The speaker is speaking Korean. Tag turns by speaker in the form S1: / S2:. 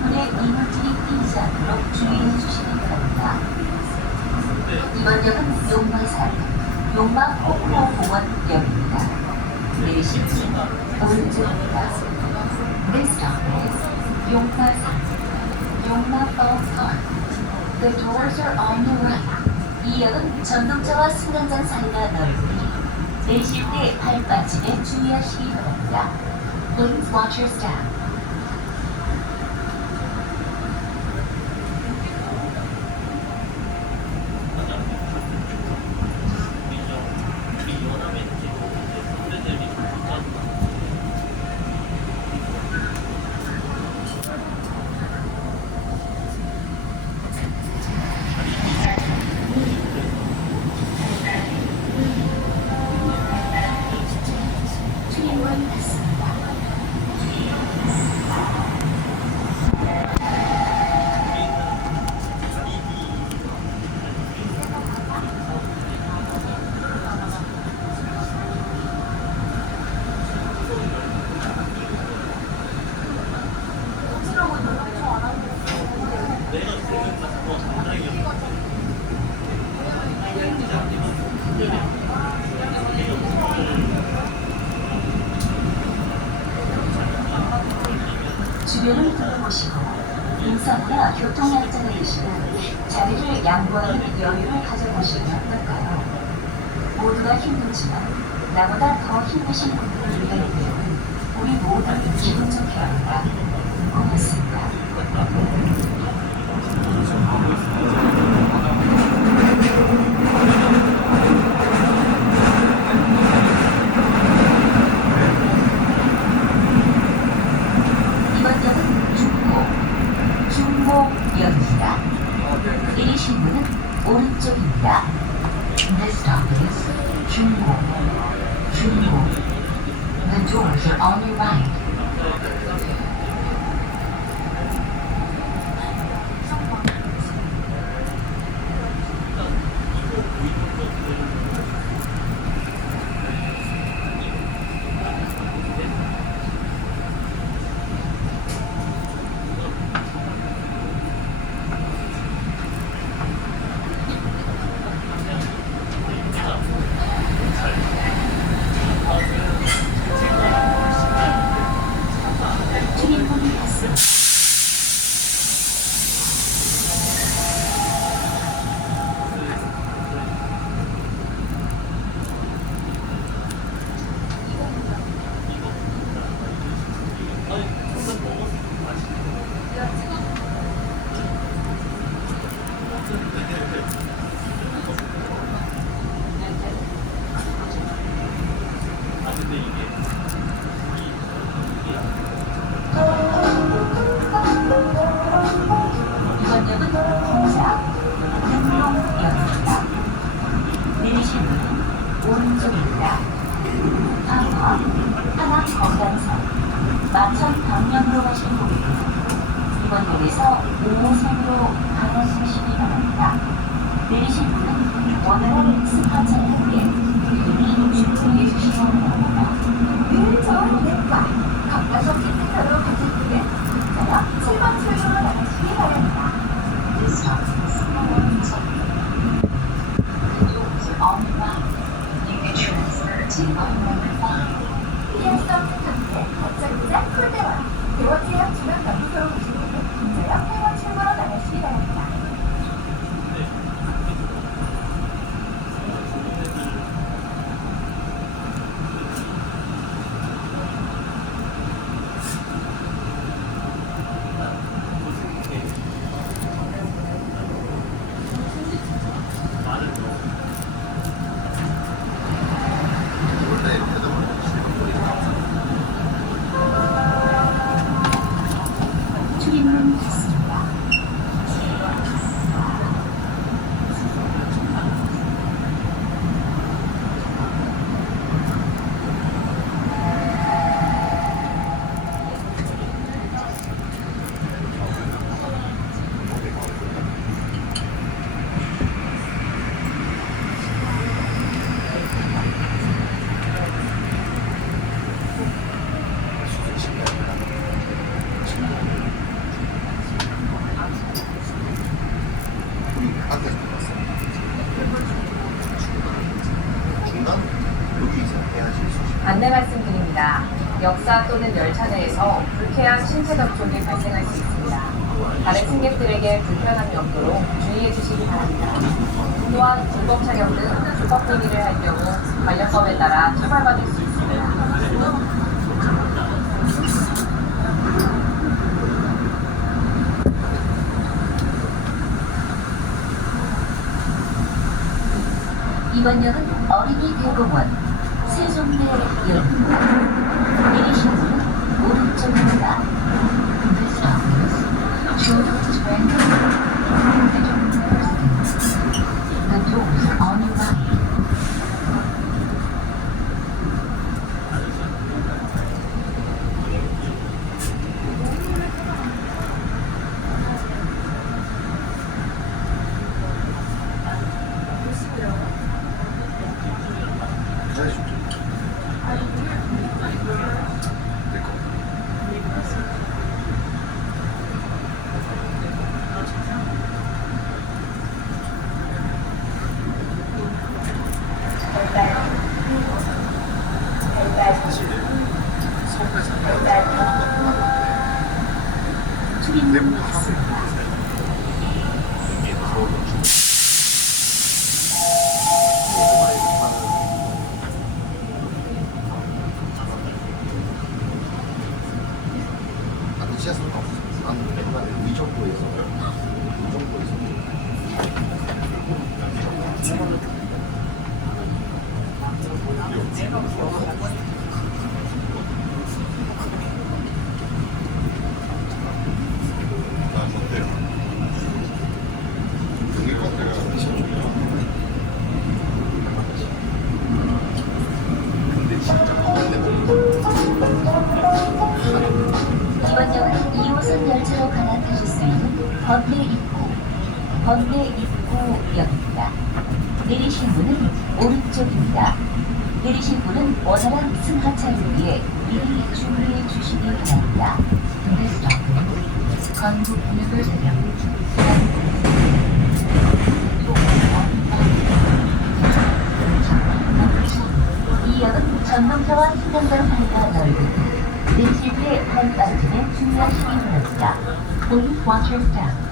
S1: 출입문에 이물질이 띄지 않도록 주의해 주시기 바랍니다. 이번 역은 용마산, 용마 폭포공원역입니다. 내리실 문 오른쪽입니다. This is 용마산, 용마 Falls Park. The doors are on the right. 이 역은 전동차와 승강장 사이가 넓으니 내리실 때 발 빠짐에 주의하시기 바랍니다. Please watch your step. 출입문 닫습니다. 주변을 둘러보시고 인선이나 교통약자가 계시면 자리를 양보하는 여유를 가져보시면 어떨까요? 모두가 힘들지만 나보다 더 힘드신 분들을 위한 노력은 우리 모두 기분 좋게 합니다. 고맙습니다. On your right. Thanks. 역에서 5호선으로 방향하시기 바랍니다. 내리실 문은 원활한 스파 차량에 미리 준비해 주시기 바랍니다. 늘 좋은 넷과 건강검진 센터로 가실 분은 전화 7번 출구로 나가시기 바랍니다. This stop is Orange. The doors are on the right. You can transfer to line number 5.
S2: 피해성 특강대 거점자 콜대원 대원제약 중앙연구소로 오신 분은 김재영 회원 출구로 나가시기 바랍니다.
S3: 기차 또는 열차 내에서 불쾌한 신체 접촉이 발생할 수 있습니다. 다른 승객들에게 불편함이 없도록 주의해 주시기 바랍니다. 또한 불법 착용 등 불법 행위를 할 경우 관련법에 따라 처벌받을 수 있습니다.
S1: 이번 역은 어린이 대공원 세종대 역입니다. 내리시는 문은 오른쪽입니다. This stop is Children's Bank. The doors are on your right. 출입문 닫습니다.
S4: 나는 지하철은 없어. 나는 맨날 위정부에서 위정부에서 여기 건데가 미션 근데 진짜
S1: 이번 역은 2호선 열차로 갈아타실 수 있는 번내 입구, 번내 입구역입니다. 내리실 문은 오른쪽입니다. 내리실 분은 원활한 승하차를 위해 미리 준비해 주시기 바랍니다. 대령. 이 역은 전동차와 승강장 사이가 넓은 내실의 한 단층에 주의하시기 바랍니다. Please watch your step.